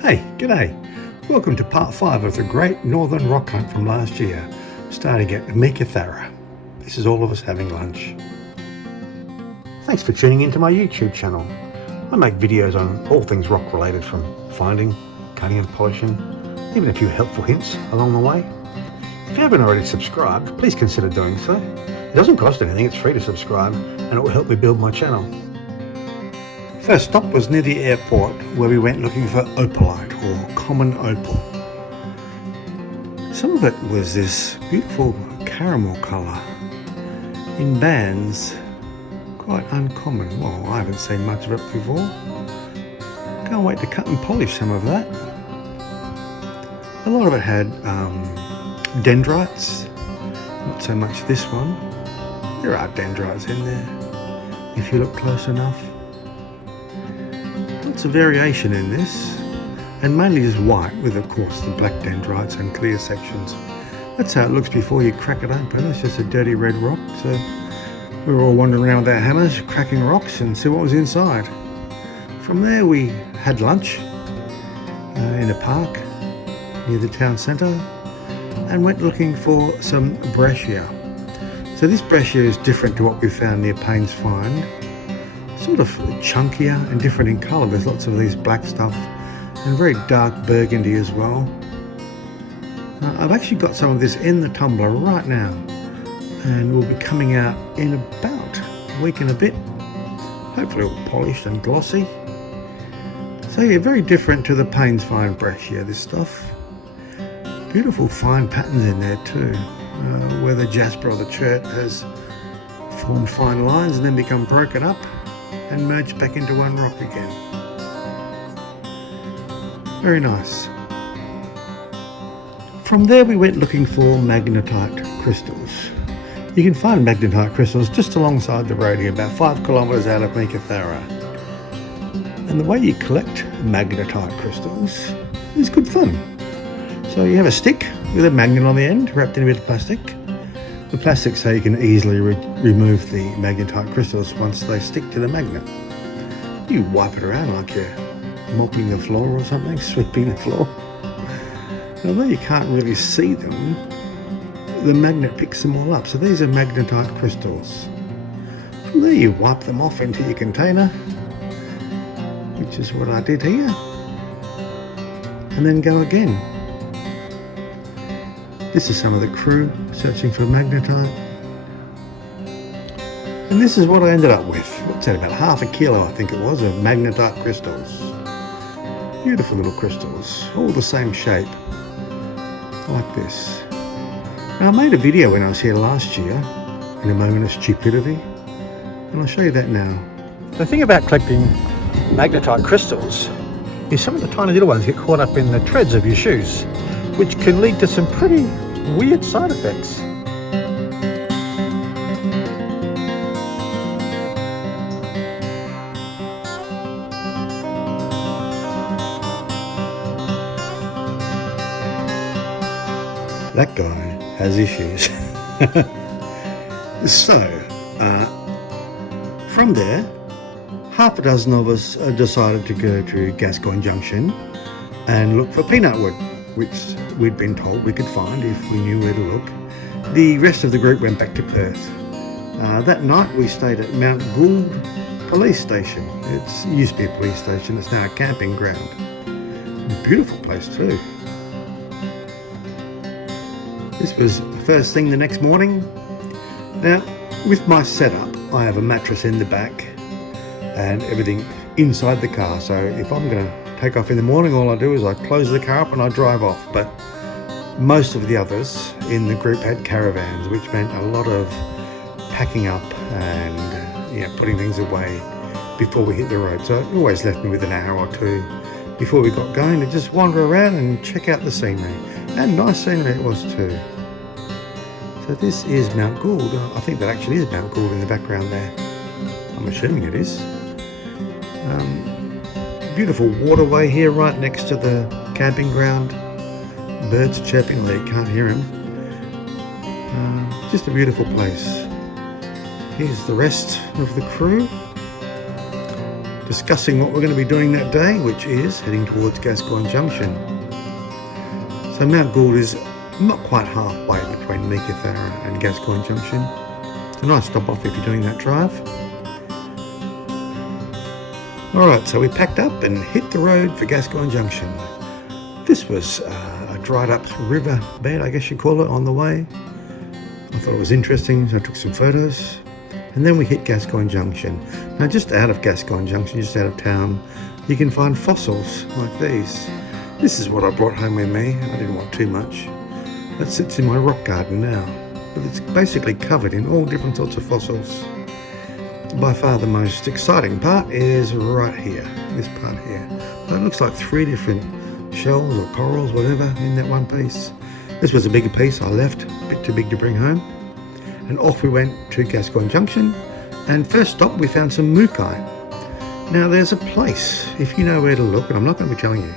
Hey, g'day. Welcome to part 5 of the Great Northern Rock Hunt from last year, starting at Meekatharra. This is all of us having lunch. Thanks for tuning into my YouTube channel. I make videos on all things rock related, from finding, cutting and polishing, even a few helpful hints along the way. If you haven't already subscribed, please consider doing so. It doesn't cost anything, it's free to subscribe, and it will help me build my channel. First stop was near the airport, where we went looking for opalite, or common opal. Some of it was this beautiful caramel colour in bands, quite uncommon. Well, I haven't seen much of it before. Can't wait to cut and polish some of that. A lot of it had dendrites, not so much this one. There are dendrites in there, if you look close enough. Lots of variation in this, and mainly just white with, of course, the black dendrites and clear sections. That's how it looks before you crack it open. It's just a dirty red rock. So we were all wandering around with our hammers, cracking rocks and see what was inside. From there we had lunch in a park near the town centre and went looking for some breccia. So this breccia is different to what we found near Payne's Find. Sort of chunkier and different in colour. There's lots of these black stuff and very dark burgundy as well. I've actually got some of this in the tumbler right now, and will be coming out in about a week and a bit, hopefully all polished and glossy. So yeah, very different to the Payne's Find breccia, this stuff. Beautiful fine patterns in there too, where the jasper or the chert has formed fine lines and then become broken up and merged back into one rock again. Very nice. From there we went looking for magnetite crystals. You can find magnetite crystals just alongside the road here, about 5 kilometres out of Meekatharra. And the way you collect magnetite crystals is good fun. So you have a stick with a magnet on the end, wrapped in a bit of plastic. The plastic so you can easily remove the magnetite crystals once they stick to the magnet. You wipe it around like you're mopping the floor or something, sweeping the floor. Although you can't really see them, the magnet picks them all up. So these are magnetite crystals. From there you wipe them off into your container, which is what I did here, and then go again. This is some of the crew searching for magnetite. And this is what I ended up with. What's that, about half a kilo I think it was, of magnetite crystals. Beautiful little crystals, all the same shape, like this. Now I made a video when I was here last year, in a moment of stupidity, and I'll show you that now. The thing about collecting magnetite crystals is some of the tiny little ones get caught up in the treads of your shoes, which can lead to some pretty weird side effects. That guy has issues. So, from there, half a dozen of us decided to go to Gascoyne Junction and look for peanut wood, which we'd been told we could find if we knew where to look. The rest of the group went back to Perth. That night we stayed at Mount Gould Police Station. It used to be a police station, it's now a camping ground. Beautiful place too. This was the first thing the next morning. Now, with my setup, I have a mattress in the back and everything inside the car. So if I'm going to take off in the morning, all I do is I close the car up and I drive off. But most of the others in the group had caravans, which meant a lot of packing up and putting things away before we hit the road. So it always left me with an hour or two before we got going to just wander around and check out the scenery. And nice scenery it was too. So this is Mount Gould. I think that actually is Mount Gould in the background there. I'm assuming it is. Beautiful waterway here right next to the camping ground. Birds chirping, although you can't hear them. Just a beautiful place. Here's the rest of the crew. discussing what we're going to be doing that day, which is heading towards Gascoyne Junction. So Mount Gould is not quite halfway between Meekatharra and Gascoyne Junction. It's a nice stop off if you're doing that drive. Alright, so we packed up and hit the road for Gascoyne Junction. This was a dried up river bed, I guess you call it, on the way. I thought it was interesting, so I took some photos. And then we hit Gascoyne Junction. Now just out of Gascoyne Junction, just out of town, you can find fossils like these. This is what I brought home with me. I didn't want too much. That sits in my rock garden now. But it's basically covered in all different sorts of fossils. By far the most exciting part is right here, this part here. So it looks like 3 different shells or corals, whatever, in that one piece. This was a bigger piece I left, a bit too big to bring home. And off we went to Gascoyne Junction, and first stop we found some Mookaite. Now there's a place, if you know where to look, and I'm not going to be telling you,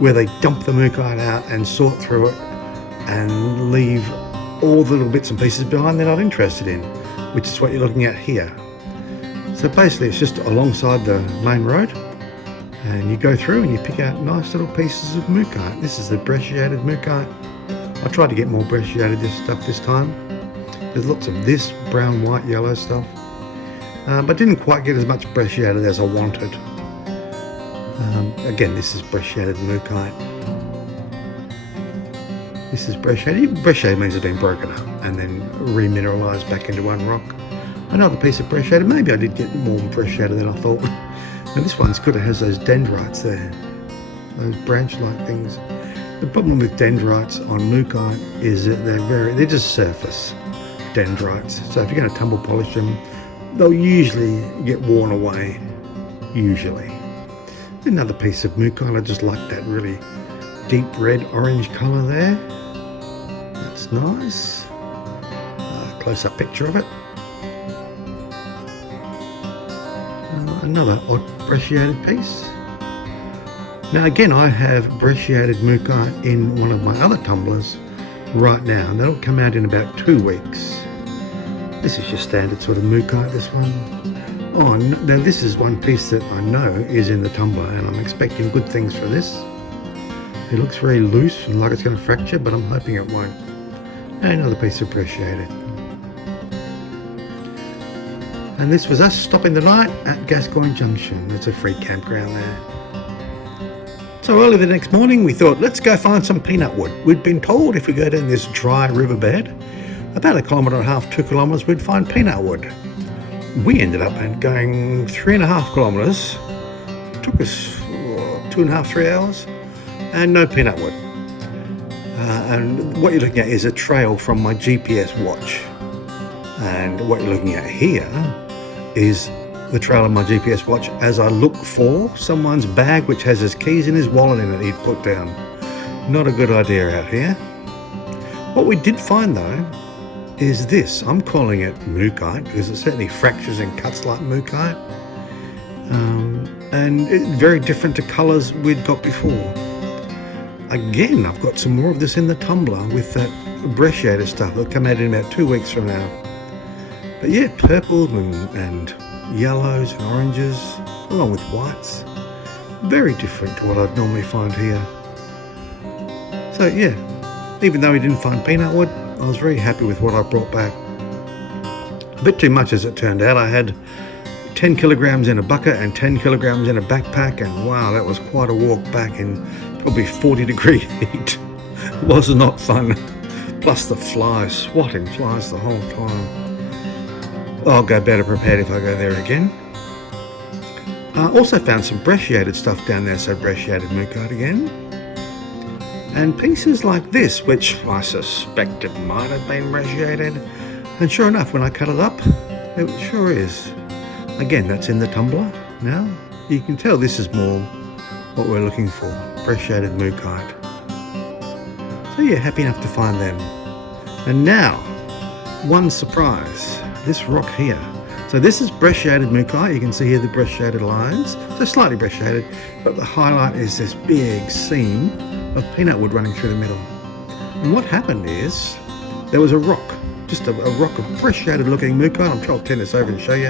where they dump the Mookaite out and sort through it and leave all the little bits and pieces behind they're not interested in, which is what you're looking at here. So basically it's just alongside the main road, and you go through and you pick out nice little pieces of Mookaite. This is the Brecciated Mookaite. I tried to get more Brecciated stuff this time. There's lots of this brown, white, yellow stuff, but didn't quite get as much Brecciated as I wanted. Again, this is Brecciated Mookaite. This is Brecciated. Brecciated means it's been broken up and then remineralised back into one rock. Another piece of Brecciated. Maybe I did get more Brecciated than I thought. Now this one's good. It has those dendrites there, those branch-like things. The problem with dendrites on Mookaite is that they're just surface dendrites. So if you're going to tumble polish them, they'll usually get worn away. Usually. Another piece of Mookaite. I just like that really deep red orange colour there. That's nice. Close-up picture of it. Another odd Brecciated piece. Now again, I have Brecciated Mookaite in one of my other tumblers right now, and that'll come out in about 2 weeks. This is your standard sort of Mookaite, this one. Oh, now this is one piece that I know is in the tumbler, and I'm expecting good things for this. It looks very loose and like it's going to fracture, but I'm hoping it won't. And another piece of Brecciated. And this was us stopping the night at Gascoyne Junction. There's a free campground there. So early the next morning we thought, let's go find some peanut wood. We'd been told if we go down this dry riverbed, about 1.5 kilometres, 2 kilometres, we'd find peanut wood. We ended up going 3.5 kilometres. It took us 2.5, 3 hours, and no peanut wood. And what you're looking at is a trail from my GPS watch. And what you're looking at here is the trail of my GPS watch as I look for someone's bag which has his keys and his wallet in it he'd put down. Not a good idea out here. What we did find though is this. I'm calling it Mookaite because it certainly fractures and cuts like Mookaite. And it's very different to colours we'd got before. Again, I've got some more of this in the tumbler with that Brecciated stuff that'll come out in about 2 weeks from now. But yeah, purples and yellows and oranges, along with whites. Very different to what I'd normally find here. So yeah, even though we didn't find peanut wood, I was very happy with what I brought back. A bit too much as it turned out. I had 10 kilograms in a bucket and 10 kilograms in a backpack, and wow, that was quite a walk back in probably 40-degree heat. It was not fun. Plus the flies, swatting flies the whole time. I'll go better prepared if I go there again. I also found some Brecciated stuff down there, so Brecciated Mookaite again. And pieces like this, which I suspected might have been Brecciated. And sure enough, when I cut it up, it sure is. Again, that's in the tumbler now. You can tell this is more what we're looking for, Brecciated Mookaite. So yeah, happy enough to find them. And now, one surprise. This rock here. So this is Brecciated Mookaite. You can see here the Brecciated lines. They're slightly Brecciated, but the highlight is this big seam of peanut wood running through the middle. And what happened is there was a rock, just a rock of Brecciated looking Mookaite. I'm trying to turn this over and show you.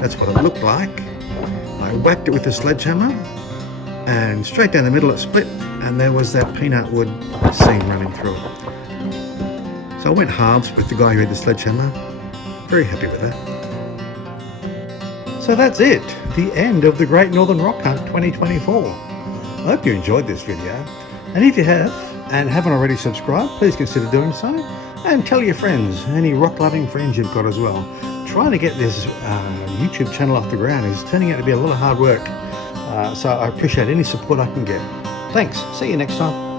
That's what it looked like. I whacked it with a sledgehammer and straight down the middle it split, and there was that peanut wood seam running through it. So I went halves with the guy who had the sledgehammer. Very happy with that. So that's it, the end of the Great Northern Rock Hunt 2024. I hope you enjoyed this video, and if you have and haven't already subscribed, please consider doing so, and tell your friends, any rock loving friends you've got as well. Trying to get this YouTube channel off the ground is turning out to be a lot of hard work, so I appreciate any support I can get. Thanks, see you next time.